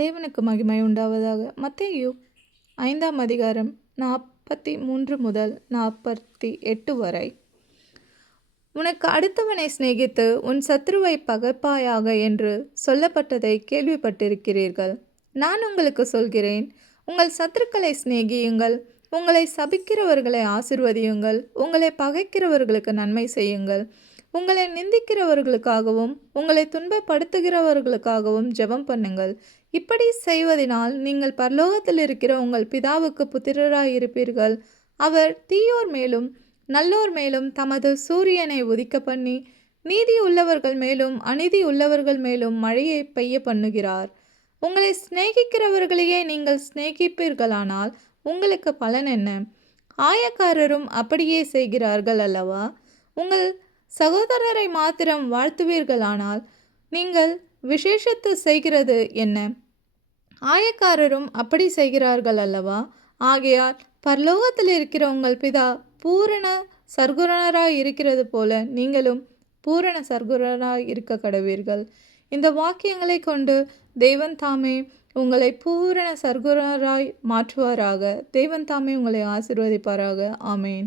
தேவனுக்கு மகிமை உண்டாவதாக. மத்தேயு 5ஆம் அதிகாரம் 43 முதல் 48 வரை. உனக்கு அடுத்தவனை சிநேகித்து உன் சத்துருவை பகைப்பாயாக என்று சொல்லப்பட்டதை கேள்விப்பட்டிருக்கிறீர்கள். நான் உங்களுக்கு சொல்கிறேன், உங்கள் சத்துருக்களை சிநேகியுங்கள், உங்களை சபிக்கிறவர்களை ஆசீர்வதியுங்கள், உங்களை பகைக்கிறவர்களுக்கு நன்மை செய்யுங்கள், உங்களை நிந்திக்கிறவர்களுக்காகவும் உங்களை துன்பப்படுத்துகிறவர்களுக்காகவும் ஜெபம் பண்ணுங்கள். இப்படி செய்வதனால் நீங்கள் பரலோகத்தில் இருக்கிற உங்கள் பிதாவுக்கு புத்திரராயிருப்பீர்கள். அவர் தீயோர் மேலும் நல்லோர் மேலும் தமது சூரியனை உதிக்க பண்ணி நீதி உள்ளவர்கள் மேலும் அநீதி உள்ளவர்கள் மேலும் மழையை பெய்ய பண்ணுகிறார். உங்களை சிநேகிக்கிறவர்களையே நீங்கள் சிநேகிப்பீர்களானால் உங்களுக்கு பலன் என்ன? ஆயக்காரரும் அப்படியே செய்கிறார்கள் அல்லவா? உங்கள் சகோதரரை மாத்திரம் வாழ்த்துவீர்களானால் நீங்கள் விசேஷத்து செய்கிறது என்ன? ஆயக்காரரும் அப்படி செய்கிறார்கள் அல்லவா? ஆகையால் பரலோகத்தில் இருக்கிற உங்கள் பிதா பூரண சர்க்குணராய் இருக்கிறது போல நீங்களும் பூரண சர்க்குணராய் இருக்க கடவீர்கள். இந்த வாக்கியங்களை கொண்டு தேவன் தாமே உங்களை பூரண சர்க்குணராய் மாற்றுவாராக. தேவன் தாமே உங்களை ஆசீர்வதிப்பாராக. ஆமேன்.